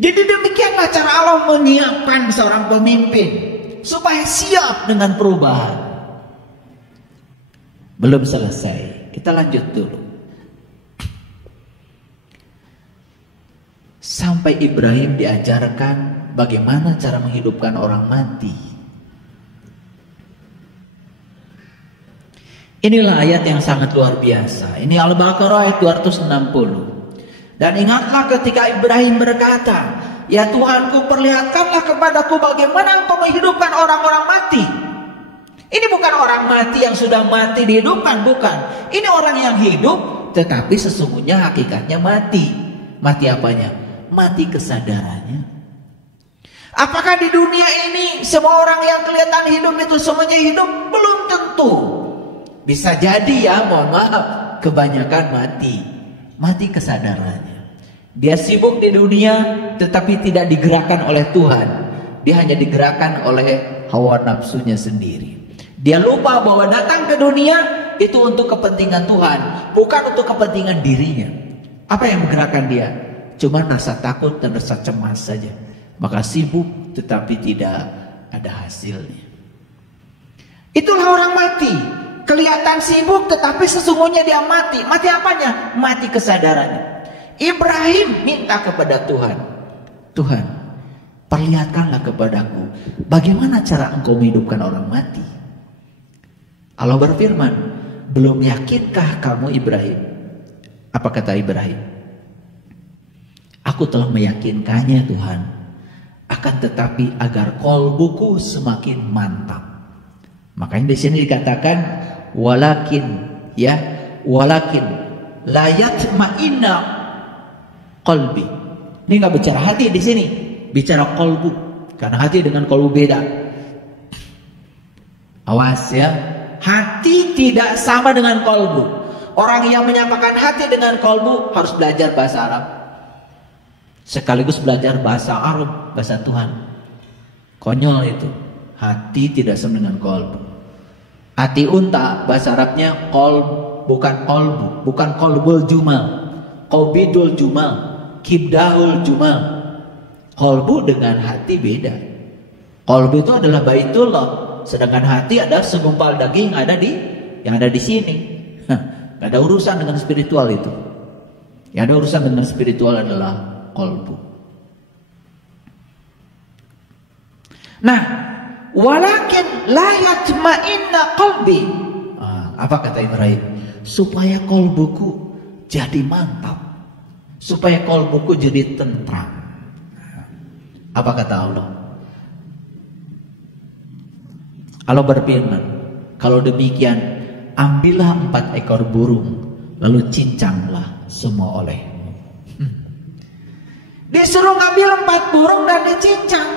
Jadi demikianlah cara Allah menyiapkan seorang pemimpin supaya siap dengan perubahan. Belum selesai, kita lanjut dulu. Sampai Ibrahim diajarkan bagaimana cara menghidupkan orang mati. Inilah ayat yang sangat luar biasa. Ini Al-Baqarah ayat 260. Dan ingatlah ketika Ibrahim berkata, "Ya Tuhanku, perlihatkanlah kepadaku bagaimana Engkau menghidupkan orang-orang mati." Ini bukan orang mati yang sudah mati dihidupkan, bukan. Ini orang yang hidup tetapi sesungguhnya hakikatnya mati. Mati apanya? Mati kesadarannya. Apakah di dunia ini semua orang yang kelihatan hidup itu semuanya hidup? Belum tentu. Bisa jadi ya, mohon maaf, kebanyakan mati. Mati kesadarannya. Dia sibuk di dunia tetapi tidak digerakkan oleh Tuhan. Dia hanya digerakkan oleh hawa nafsunya sendiri. Dia lupa bahwa datang ke dunia itu untuk kepentingan Tuhan, bukan untuk kepentingan dirinya. Apa yang menggerakkan dia? Cuma rasa takut dan rasa cemas saja. Maka sibuk tetapi tidak ada hasilnya. Itulah orang mati. Kelihatan sibuk tetapi sesungguhnya dia mati. Mati apanya? Mati kesadarannya. Ibrahim minta kepada Tuhan, "Tuhan, perlihatkanlah kepadaku bagaimana cara Engkau menghidupkan orang mati." Allah berfirman, "Belum yakinkah kamu Ibrahim?" Apa kata Ibrahim? "Aku telah meyakinkannya Tuhan, akan tetapi agar kolbuku semakin mantap." Makanya di sini dikatakan walakin la yatma'inna qalbi. Ini nggak bicara hati di sini, bicara kolbu. Karena hati dengan kolbu beda. Awas ya, hati tidak sama dengan kolbu. Orang yang menyamakan hati dengan kolbu harus belajar bahasa Arab, sekaligus belajar bahasa Arab, bahasa Tuhan. Konyol itu, hati tidak sama dengan kolbu. Hati unta bahasa Arabnya kolb, bukan kolbu, bukan kolbul jumal, qobidul jumal, kibdahul jumal. Kolbu dengan hati beda. Kolbu itu adalah baitullah, sedangkan hati ada segumpal daging yang ada di sini. Gak ada urusan dengan spiritual itu. Yang ada urusan dengan spiritual adalah kolbu. Nah, walakin la yatma'inna qalbi. Apa kata Ibrahim? Supaya kolbuku jadi mantap, supaya kolbuku jadi tentram. Apa kata Allah? Allah berfirman, "Kalau demikian, ambillah 4 ekor burung, lalu cincanglah semua olehmu." Disuruh ngambil 4 burung dan dicincang.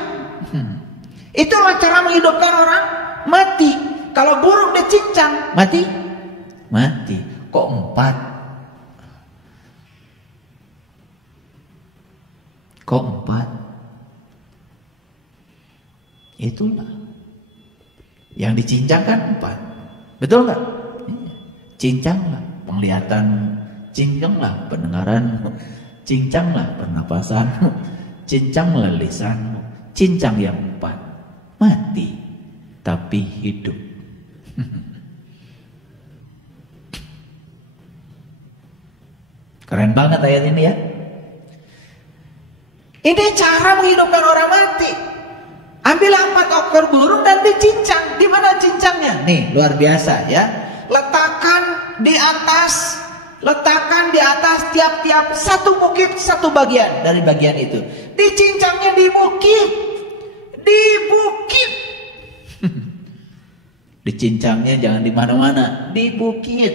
Itulah cara menghidupkan orang mati. Kalau burung dicincang, mati? Mati. Kok 4? Kok 4? Itulah yang dicincang kan 4. Betul nggak? Cincanglah penglihatan, cincanglah pendengaran, cincanglah pernapasan, cincanglah lisan, cincang yang 4. Mati tapi hidup. Keren banget ayat ini ya. Ini cara menghidupkan orang mati. Ambillah 4 ekor burung dan dicincang. Di mana cincangnya? Nih, luar biasa ya. Letakkan di atas tiap-tiap satu bukit, satu bagian dari bagian itu. Dicincangnya di bukit. Di bukit. Dicincangnya jangan di mana-mana, di bukit.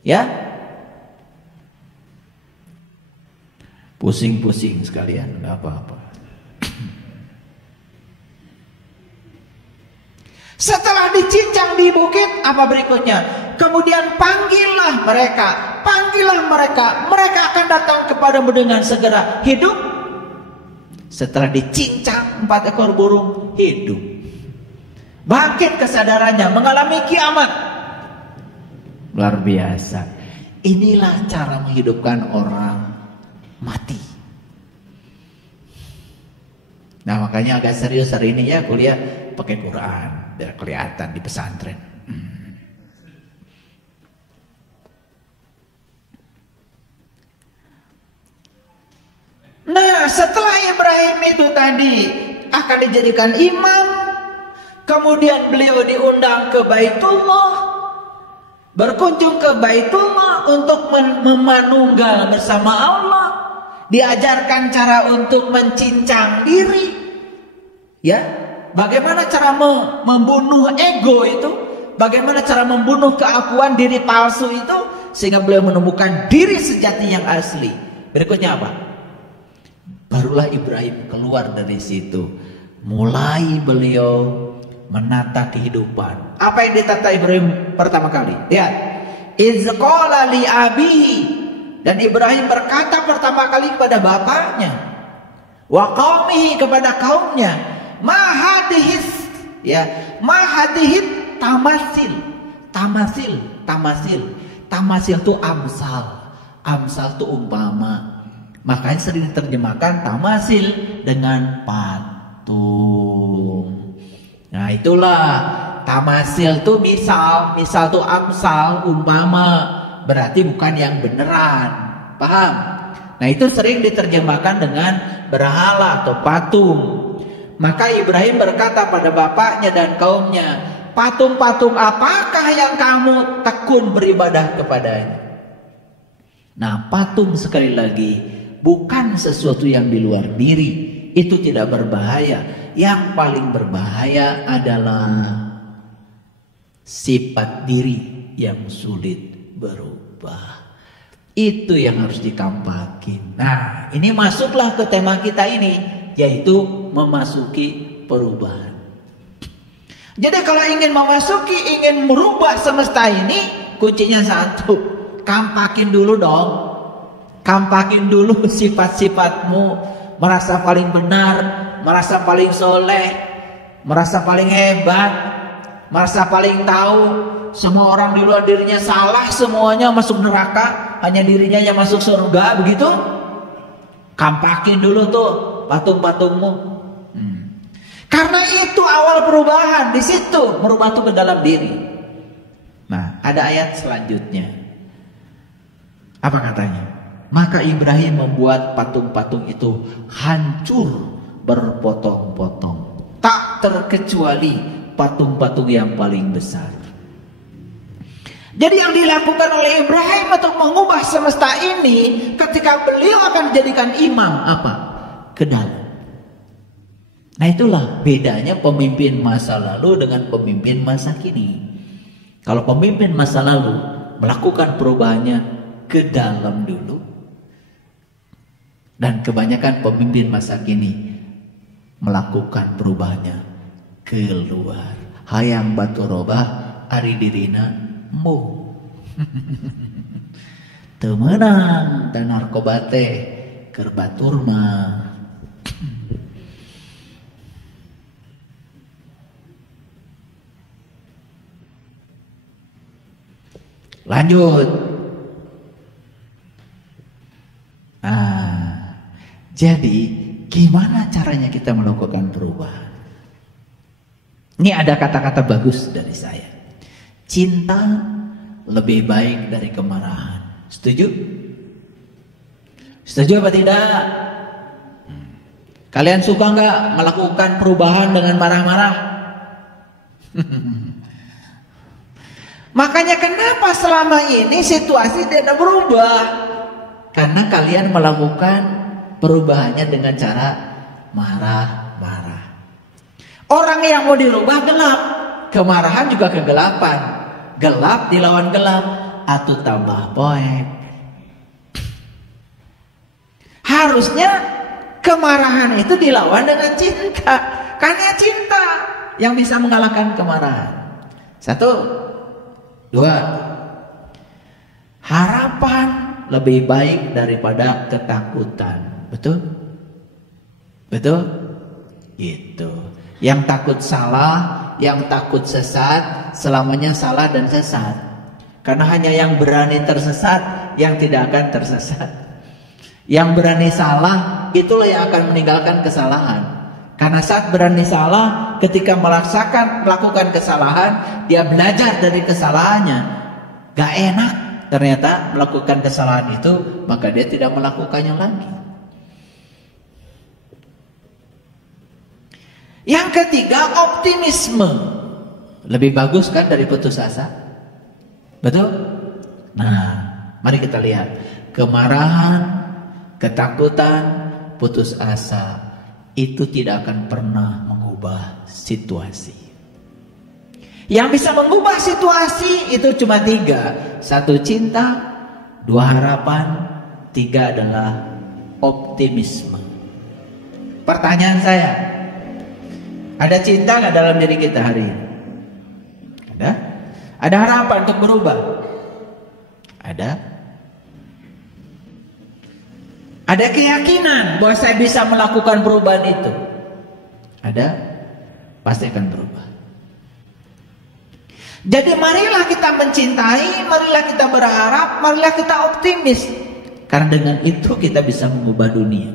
Ya. Pusing-pusing sekalian, nggak apa-apa. Setelah dicincang di bukit, apa berikutnya? Kemudian panggillah mereka, mereka akan datang kepadamu dengan segera. Hidup. Setelah dicincang 4 ekor burung, hidup. Bangkit kesadarannya, mengalami kiamat. Luar biasa. Inilah cara menghidupkan orang mati. Nah makanya agak serius hari ini ya kuliah pakai Quran biar kelihatan di pesantren. Nah setelah Ibrahim itu tadi akan dijadikan imam, kemudian beliau diundang ke Baitullah, berkunjung ke Baitullah untuk memanunggal bersama Allah, diajarkan cara untuk mencincang diri, ya, bagaimana cara membunuh ego itu, bagaimana cara membunuh keakuan diri palsu itu, sehingga beliau menemukan diri sejati yang asli. Berikutnya apa? Barulah Ibrahim keluar dari situ, mulai beliau menata kehidupan. Apa yang ditata Ibrahim pertama kali? Lihat, iz qala li abihi, dan Ibrahim berkata pertama kali kepada bapaknya, wa qaumihi, kepada kaumnya, ma hadihis, ya, ma hadihit tamasil. Tamasil itu amsal itu umpama. Makanya sering diterjemahkan tamasil dengan patung. Nah itulah tamasil tuh misal tuh amsal, umpama, berarti bukan yang beneran, paham? Nah itu sering diterjemahkan dengan berhala atau patung. Maka Ibrahim berkata pada bapaknya dan kaumnya, patung-patung apakah yang kamu tekun beribadah kepadanya? Nah patung sekali lagi bukan sesuatu yang di luar diri. Itu tidak berbahaya. Yang paling berbahaya adalah sifat diri yang sulit berubah. Itu yang harus dikampakin. Nah ini masuklah ke tema kita ini, yaitu memasuki perubahan. Jadi kalau ingin merubah semesta ini, kuncinya satu, kampakin dulu dong. Kampakin dulu sifat-sifatmu, merasa paling benar, merasa paling soleh, merasa paling hebat, merasa paling tahu. Semua orang di luar dirinya salah, semuanya masuk neraka, hanya dirinya yang masuk surga, begitu? Kampakin dulu tuh patung-patungmu. Karena itu awal perubahan, di situ merubah tuh ke dalam diri. Nah, ada ayat selanjutnya. Apa katanya? Maka Ibrahim membuat patung-patung itu hancur berpotong-potong, tak terkecuali patung-patung yang paling besar. Jadi yang dilakukan oleh Ibrahim untuk mengubah semesta ini, ketika beliau akan dijadikan imam, apa? Ke dalam. Nah itulah bedanya pemimpin masa lalu dengan pemimpin masa kini. Kalau pemimpin masa lalu melakukan perubahannya ke dalam dulu, dan kebanyakan pemimpin masa kini melakukan perubahannya keluar. Hayang batu robah ari dirina mu. Temenang dan narkoba teh keur batur mah. Lanjut. Jadi gimana caranya kita melakukan perubahan? Ini ada kata-kata bagus dari saya. Cinta lebih baik dari kemarahan. Setuju? Setuju apa tidak? Kalian suka nggak melakukan perubahan dengan marah-marah? Makanya kenapa selama ini situasi tidak berubah? Karena kalian melakukan perubahannya dengan cara marah-marah. Orang yang mau dirubah gelap, kemarahan juga kegelapan. Gelap dilawan gelap, atuh tambah poek. Harusnya kemarahan itu dilawan dengan cinta. Karena cinta yang bisa mengalahkan kemarahan. 1, 2, harapan lebih baik daripada ketakutan. Betul? Betul? Gitu. Yang takut salah, yang takut sesat, selamanya salah dan sesat. Karena hanya yang berani tersesat, yang tidak akan tersesat. Yang berani salah, itulah yang akan meninggalkan kesalahan. Karena saat berani salah, ketika melakukan kesalahan, dia belajar dari kesalahannya. Gak enak ternyata melakukan kesalahan itu, maka dia tidak melakukannya lagi. Yang ketiga, optimisme. Lebih bagus kan dari putus asa? Betul? Nah, mari kita lihat. Kemarahan, ketakutan, putus asa itu tidak akan pernah mengubah situasi. Yang bisa mengubah situasi itu cuma 3. 1 cinta, 2 harapan, 3 adalah optimisme. Pertanyaan saya, ada cinta nggak dalam diri kita hari ini? Ada? Ada harapan untuk berubah? Ada? Ada keyakinan bahwa saya bisa melakukan perubahan itu? Ada? Pasti akan berubah. Jadi marilah kita mencintai, marilah kita berharap, marilah kita optimis. Karena dengan itu kita bisa mengubah dunia.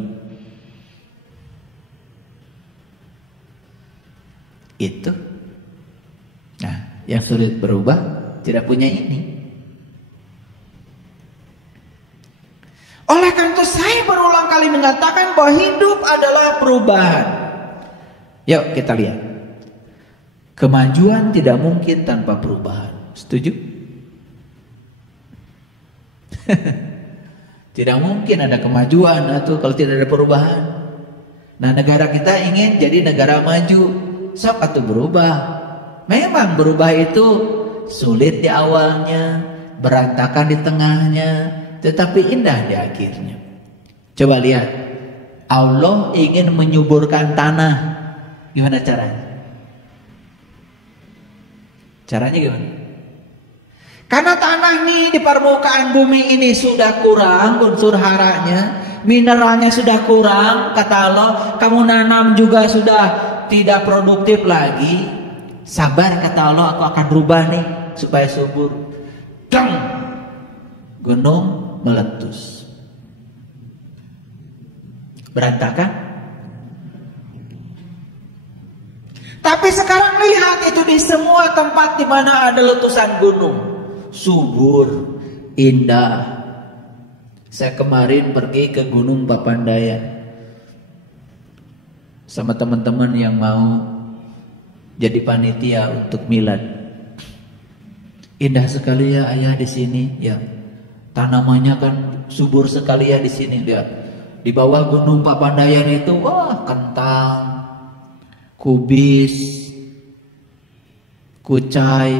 Itu. Nah, yang sulit berubah tidak punya ini. Oleh karena itu saya berulang kali mengatakan bahwa hidup adalah perubahan. Yuk kita lihat. Kemajuan tidak mungkin tanpa perubahan. Setuju? Tidak mungkin ada kemajuan atau kalau tidak ada perubahan. Nah, negara kita ingin jadi negara maju. Sok atau berubah. Memang berubah itu sulit di awalnya, berantakan di tengahnya, tetapi indah di akhirnya. Coba lihat, Allah ingin menyuburkan tanah. Gimana caranya? Caranya gimana? Karena tanah nih di permukaan bumi ini sudah kurang unsur haranya, mineralnya sudah kurang, kata Allah, kamu nanam juga sudah tidak produktif lagi. Sabar, kata Allah, aku akan rubah nih supaya subur. Dang! Gunung meletus. Berantakan. Tapi sekarang lihat itu di semua tempat di mana ada letusan gunung, subur, indah. Saya kemarin pergi ke Gunung Papandayan sama teman-teman yang mau jadi panitia untuk milad. Indah sekali ya ayah di sini, ya. Tanamannya kan subur sekali ya di sini, lihat. Di bawah Gunung Papandayan itu, wah, kentang, kubis, kucai,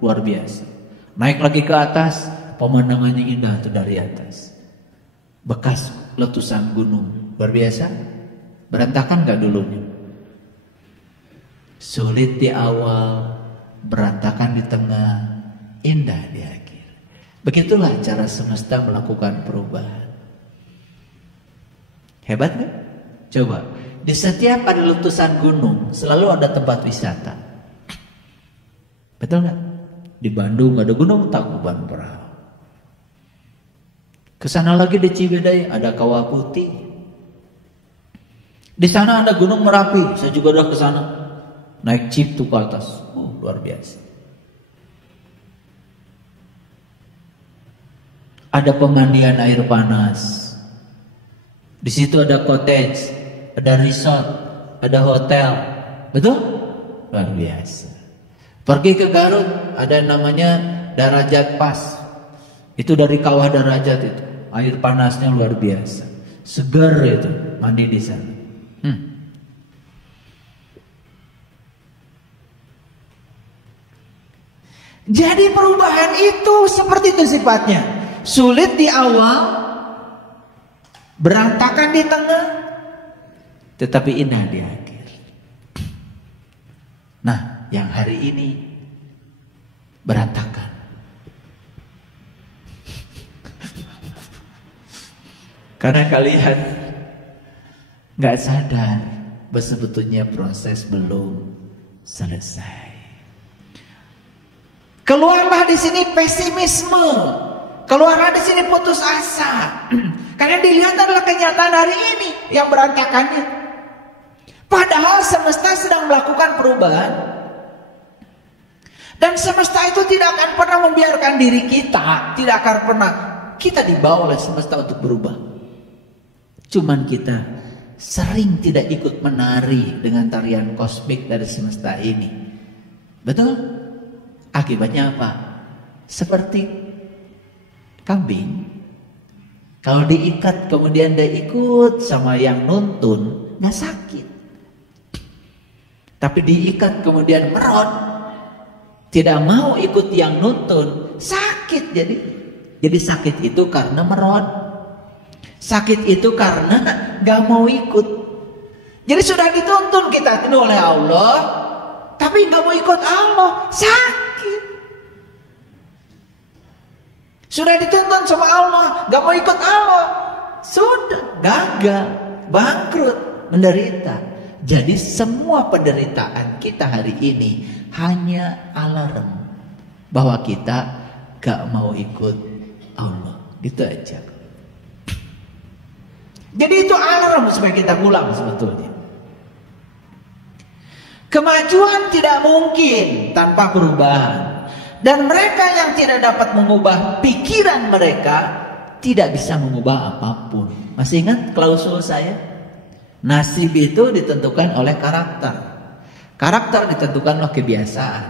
luar biasa. Naik lagi ke atas, pemandangannya indah tuh dari atas. Bekas letusan gunung, luar biasa. Berantakan gak dulunya? Sulit di awal, berantakan di tengah, indah di akhir. Begitulah cara semesta melakukan perubahan. Hebat gak? Coba. Di setiap ada letusan gunung selalu ada tempat wisata. Betul nggak? Di Bandung ada Gunung Tangkuban Perahu. Kesana lagi di Ciwidey ada Kawah Putih. Di sana ada Gunung Merapi. Saya juga udah kesana. Naik jeep tuh ke atas. Luar biasa. Ada pemandian air panas. Di situ ada cottage. Ada resort, ada hotel, betul? Luar biasa. Pergi ke Garut, ada namanya Darajat Pas. Itu dari Kawah Darajat itu, air panasnya luar biasa, segar itu, mandi di sana. Jadi perubahan itu seperti itu sifatnya, sulit di awal, berantakan di tengah, tetapi indah di akhir. Nah, yang hari ini berantakan. Karena kalian nggak sadar bahwa sebetulnya proses belum selesai. Keluarlah di sini pesimisme, keluarlah di sini putus asa. Karena dilihat adalah kenyataan hari ini yang berantakannya. Pada semesta sedang melakukan perubahan. Dan semesta itu tidak akan pernah membiarkan diri kita, tidak akan pernah kita dibawa oleh semesta untuk berubah. Cuman kita sering tidak ikut menari dengan tarian kosmik dari semesta ini. Betul? Akibatnya apa? Seperti kambing. Kalau diikat kemudian dia ikut sama yang nuntun, nggak sakit. Tapi diikat kemudian merot, tidak mau ikut yang nuntun, sakit jadi. Jadi sakit itu karena merot. Sakit itu karena nggak mau ikut. Jadi sudah dituntun kita itu oleh Allah, tapi nggak mau ikut Allah, sakit. Sudah dituntun sama Allah, gak mau ikut Allah, sudah gagal, bangkrut, menderita. Jadi semua penderitaan kita hari ini hanya alarm bahwa kita gak mau ikut Allah. Gitu aja. Jadi itu alarm supaya kita pulang sebetulnya. Kemajuan tidak mungkin tanpa perubahan. Dan mereka yang tidak dapat mengubah pikiran mereka tidak bisa mengubah apapun. Masih ingat klausul saya? Nasib itu ditentukan oleh karakter. Karakter ditentukan oleh kebiasaan.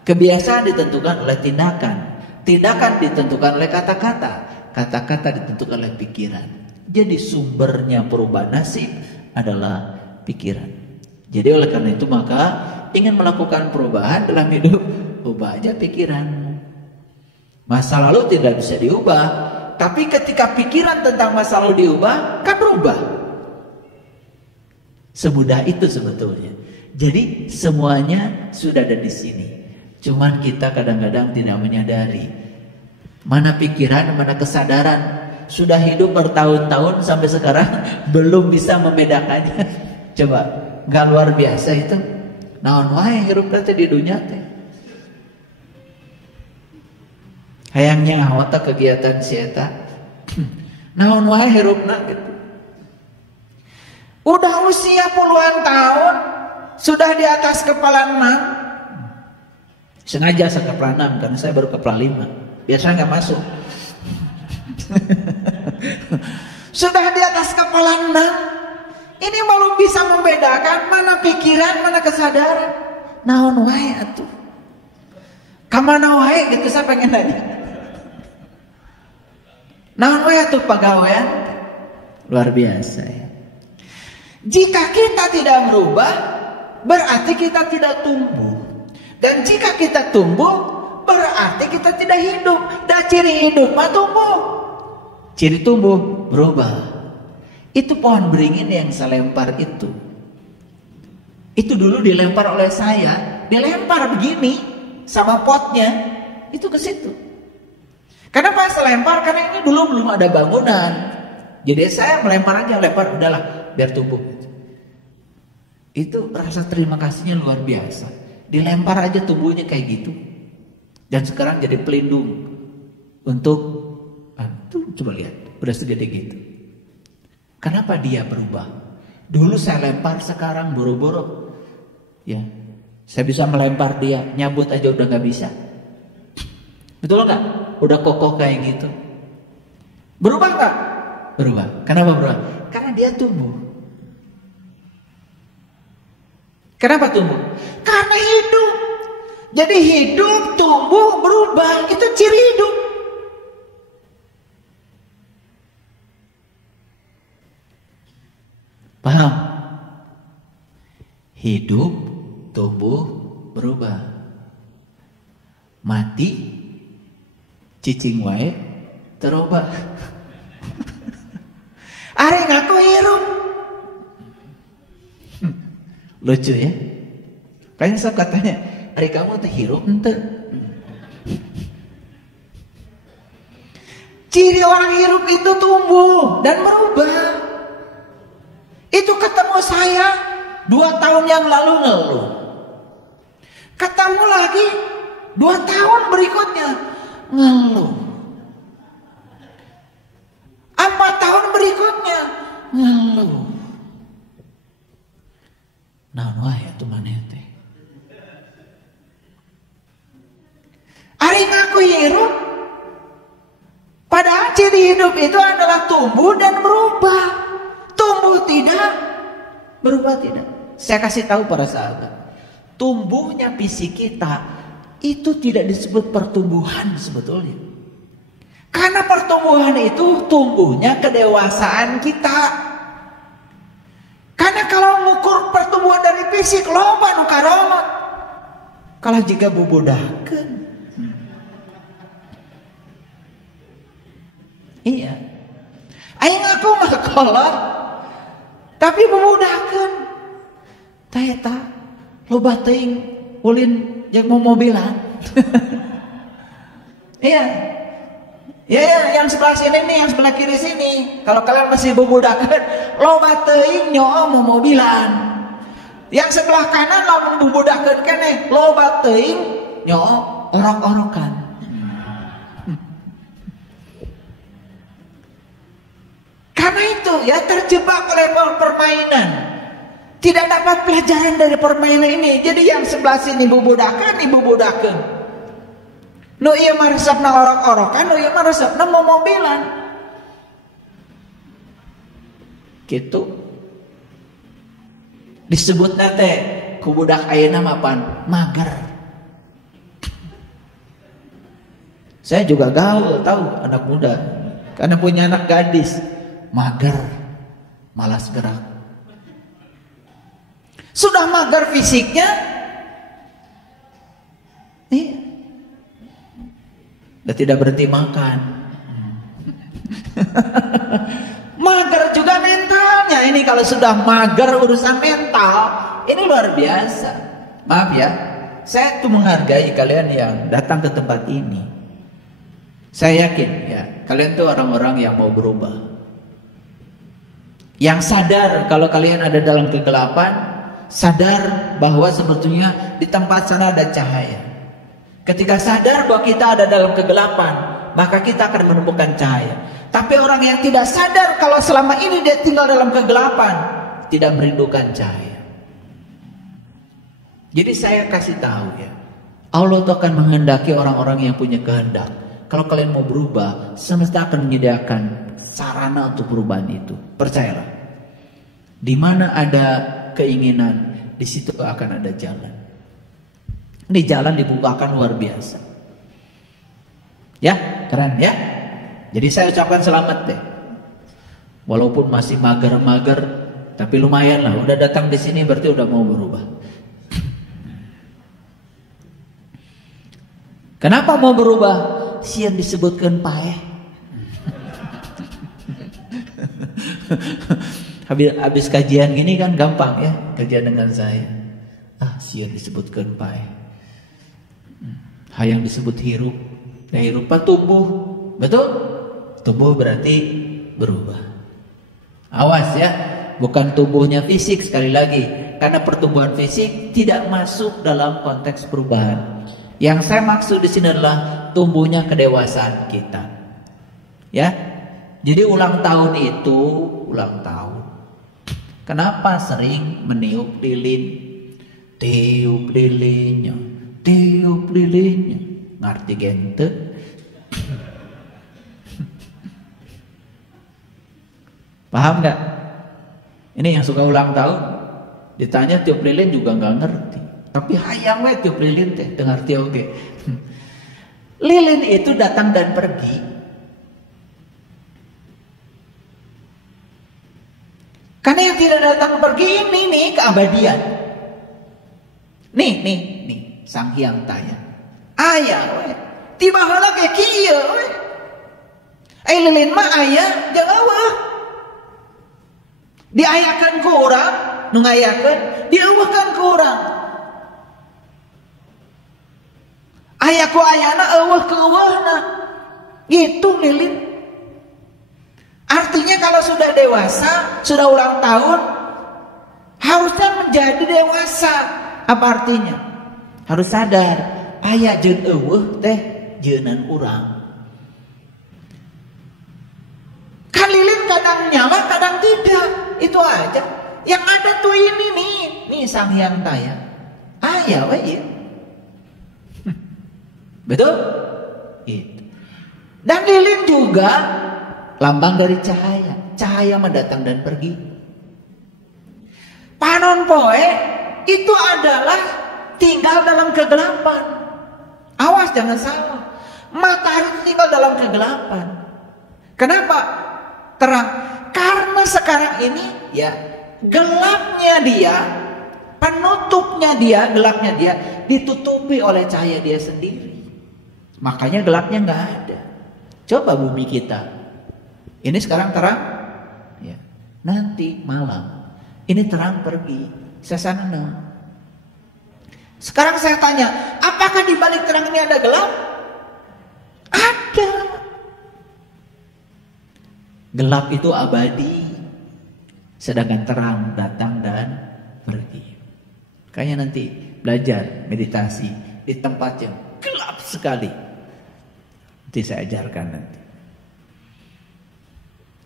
Kebiasaan ditentukan oleh tindakan. Tindakan ditentukan oleh kata-kata. Kata-kata ditentukan oleh pikiran. Jadi sumbernya perubahan nasib adalah pikiran. Jadi oleh karena itu maka ingin melakukan perubahan dalam hidup, ubah aja pikiranmu. Masa lalu tidak bisa diubah, tapi ketika pikiran tentang masa lalu diubah, kan berubah. Semudah itu sebetulnya. Jadi semuanya sudah ada di sini. Cuman kita kadang-kadang tidak menyadari mana pikiran, mana kesadaran. Sudah hidup bertahun-tahun sampai sekarang belum bisa membedakannya. Coba, nggak luar biasa itu. Naon wae hirup teh di dunia teh. Hayangnya ngawata kegiatan si eta. Naon wae hirupna gitu. Udah usia puluhan tahun, sudah di atas kepala 6. Sengaja saya kepala 6 karena saya baru kepala 5. Biasanya nggak masuk. Sudah di atas kepala 6. Ini belum bisa membedakan mana pikiran, mana kesadaran. Naon wae atuh. Kamana wae gitu saya pengen nanya. Naon wae atuh pagawean? Luar biasa ya. Jika kita tidak berubah, berarti kita tidak tumbuh. Dan jika kita tumbuh, berarti kita tidak hidup. Dan ciri hidup mah tumbuh. Ciri tumbuh berubah. Itu pohon beringin yang saya lempar itu. Itu dulu dilempar oleh saya. Dilempar begini sama potnya. Itu ke situ. Kenapa saya lempar? Karena ini dulu belum ada bangunan. Jadi saya melempar aja, lempar udahlah biar tumbuh. Itu rasa terima kasihnya luar biasa. Dilempar aja tumbuhnya kayak gitu. Dan sekarang jadi pelindung untuk tuh coba lihat, udah segede gitu. Kenapa dia berubah? Dulu saya lempar, sekarang buru-buru. Ya, saya bisa melempar dia, nyabut aja udah nggak bisa. Betul nggak? Udah kokoh kayak gitu. Berubah nggak? Berubah. Kenapa berubah? Karena dia tumbuh. Kenapa tumbuh? Karena hidup. Jadi hidup, tumbuh, berubah. Itu ciri hidup. Paham? Hidup, tumbuh, berubah. Mati, cicing wae, terubah. Are ngaku hirup. Lucu ya. Kayaknya saya katanya, Ari kamu teh hirup ente. Ciri orang hirup itu tumbuh dan berubah. Itu ketemu saya 2 tahun yang lalu ngeluh. Ketemu lagi 2 tahun berikutnya ngeluh. 4 tahun berikutnya ngeluh. Naon wae atuh maneh teh. Ari ngaku hirup. Padahal ciri hidup itu adalah tumbuh dan berubah. Tumbuh tidak, berubah tidak. Saya kasih tahu para sahabat. Tumbuhnya fisik kita itu tidak disebut pertumbuhan sebetulnya. Karena pertumbuhan itu tumbuhnya kedewasaan kita. Karena kalau mengukur pertumbuhan dari fisik loba nu karomot. Kalau jika bubudakeun. Iya. Aing aku mah kolot. Tapi bubudakeun. Tah eta loba teuing ulin yang mau mobilan. Iya. Ya, yang sebelah sini nih, yang sebelah kiri sini. Kalau kalian masih bubudakeun, loba teuing nyoo mau mobilan. Yang sebelah kanan lamun bubudakeun keneh, loba teuing nyoo orok-orokan. Karena itu ya terjebak oleh permainan. Tidak dapat pelajaran dari permainan ini. Jadi yang sebelah sini bubudakeun, ibu budakeun. Nu ieu mah resepna orok-orokan, nu ieu mah resepna mau mobilan. Gitu. Disebutna teh ku budak ayeuna mah pan mager. Saya juga gaul tahu anak muda. Karena punya anak gadis. Mager, malas gerak. Sudah mager fisiknya, udah tidak berhenti makan. Mager juga mentalnya. Ini kalau sudah mager urusan mental, ini luar biasa. Maaf ya, saya tuh menghargai kalian yang datang ke tempat ini. Saya yakin ya, kalian tuh orang-orang yang mau berubah. Yang sadar kalau kalian ada dalam kegelapan, sadar bahwa sebetulnya di tempat sana ada cahaya. Ketika sadar bahwa kita ada dalam kegelapan, maka kita akan menemukan cahaya. Tapi orang yang tidak sadar kalau selama ini dia tinggal dalam kegelapan, tidak merindukan cahaya. Jadi saya kasih tahu ya, Allah itu akan menghendaki orang-orang yang punya kehendak. Kalau kalian mau berubah, semesta akan menyediakan sarana untuk perubahan itu. Percayalah. Di mana ada keinginan, di situ akan ada jalan. Ini jalan dibukakan luar biasa. Ya, keren ya. Jadi saya ucapkan selamat deh. Walaupun masih mager-mager, tapi lumayan lah. Udah datang di sini berarti udah mau berubah. Kenapa mau berubah? Sian disebutkan paeh. Habis kajian gini kan gampang ya kajian dengan saya. Sian disebutkan paeh. Hayang disebut hirup. Ya hirup tumbuh. Betul? Tumbuh berarti berubah. Awas ya, bukan tumbuhnya fisik sekali lagi. Karena pertumbuhan fisik tidak masuk dalam konteks perubahan. Yang saya maksud di sini adalah tumbuhnya kedewasaan kita. Ya. Jadi ulang tahun itu ulang tahun. Kenapa sering meniup lilin? Tiup lilinnya, tiup lilinnya. Ngerti gente? Paham nggak? Ini yang suka ulang tahun ditanya tiup lilin juga nggak ngerti. Tapi hayang we tiup lilin teh ngerti oke. Lilin itu datang dan pergi. Karena yang tidak datang pergi ini nih keabadian. Nih Sang Hyang Taya. Aya we. Tiba heula ge kieu we. Lilin mah aya jeung eueuh. Diayakeun ku urang, nu ngayakeun, dieuweuhkeun ku urang. Aya ku ayana eueuh ku eueuhna. Gitu lilin. Artinya kalau sudah dewasa, sudah ulang tahun, harusnya menjadi dewasa. Apa artinya? Harus sadar, aya jeung eueuh teh jeunan urang. Kan lilin kadang nyala, kadang tidak. Itu aja. Yang ada tuh ini nih bumi sang hyang taya. Ayah ya. Betul? Itu. Dan lilin juga lambang dari cahaya. Cahaya mendatang dan pergi. Panon poe itu adalah tinggal dalam kegelapan. Awas jangan salah. Matahari itu tinggal dalam kegelapan. Kenapa terang? Karena sekarang ini ya gelapnya dia, penutupnya dia, gelapnya dia ditutupi oleh cahaya dia sendiri. Makanya gelapnya nggak ada. Coba bumi kita. Ini sekarang terang, ya. Nanti malam ini terang pergi, sesana. Sekarang saya tanya, apakah di balik terang ini ada gelap? Ada. Gelap itu abadi, sedangkan terang datang dan pergi. Kayaknya nanti belajar meditasi di tempat yang gelap sekali. Nanti saya ajarkan nanti.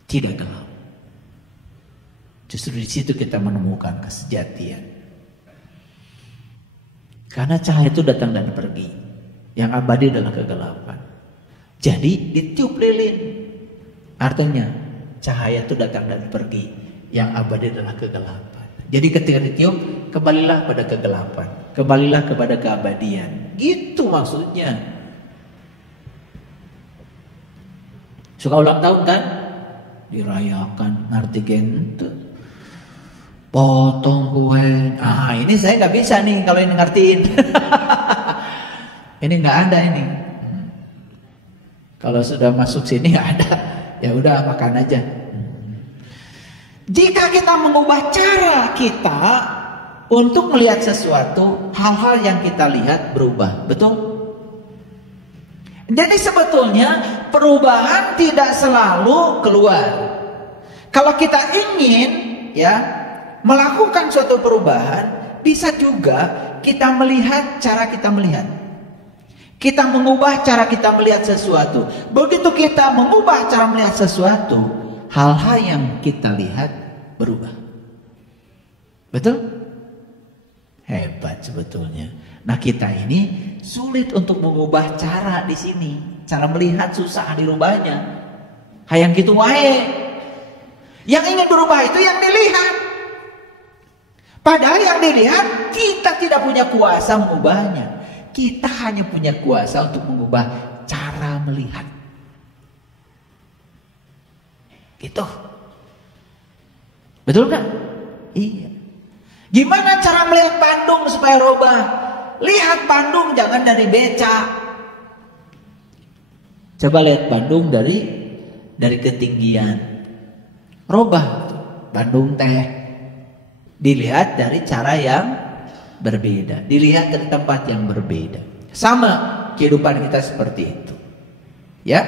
Tidak gelap. Justru di situ kita menemukan kesejatian. Karena cahaya itu datang dan pergi. Yang abadi adalah kegelapan. Jadi ditiup lilin. Artinya cahaya itu datang dan pergi. Yang abadi adalah kegelapan. Jadi ketika ditiup, kembalilah pada kegelapan. Kembalilah kepada keabadian. Gitu maksudnya. Suka ulang tahun kan? Dirayakan, ngerti gitu. Potong kue. Ah, ini saya nggak bisa nih kalau ini ngertiin. Ini nggak ada ini. Kalau sudah masuk sini nggak ada. Ya udah makan aja. Jika kita mengubah cara kita untuk melihat sesuatu, hal-hal yang kita lihat berubah, betul? Jadi sebetulnya perubahan tidak selalu keluar. Kalau kita ingin ya melakukan suatu perubahan, bisa juga kita melihat cara kita melihat. Kita mengubah cara kita melihat sesuatu. Begitu kita mengubah cara melihat sesuatu, hal-hal yang kita lihat berubah. Betul? Hebat sebetulnya. Nah, kita ini sulit untuk mengubah cara di sini. Cara melihat susah dirubahnya. Hayang gitu wae. Yang ingin berubah itu yang dilihat. Padahal yang dilihat kita tidak punya kuasa mengubahnya. Kita hanya punya kuasa untuk mengubah cara melihat. Gitu. Betul kan? Iya. Gimana cara melihat Bandung supaya rubah? Lihat Bandung jangan dari beca. Coba lihat Bandung dari ketinggian. Rubah Bandung teh. Dilihat dari cara yang berbeda. Dilihat dari tempat yang berbeda. Sama kehidupan kita seperti itu. Ya.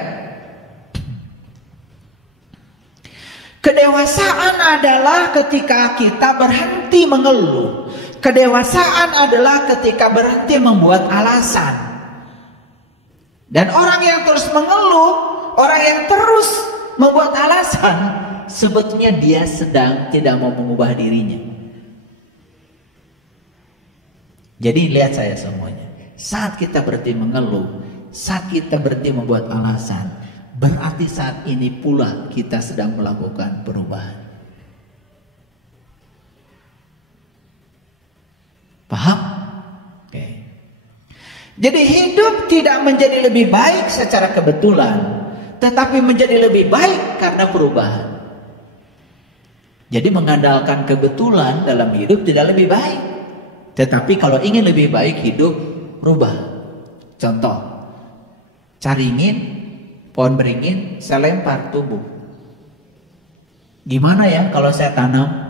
Kedewasaan adalah ketika kita berhenti mengeluh. Kedewasaan adalah ketika berhenti membuat alasan. Dan orang yang terus mengeluh, orang yang terus membuat alasan, sebetulnya dia sedang tidak mau mengubah dirinya. Jadi lihat saya semuanya. Saat kita berhenti mengeluh, saat kita berhenti membuat alasan, berarti saat ini pula kita sedang melakukan perubahan. Paham? Oke. Jadi hidup tidak menjadi lebih baik secara kebetulan, tetapi menjadi lebih baik karena perubahan. Jadi mengandalkan kebetulan dalam hidup tidak lebih baik. Tetapi kalau ingin lebih baik hidup, rubah. Contoh, caringin, pohon beringin, saya lempar tumbuh. Gimana ya kalau saya tanam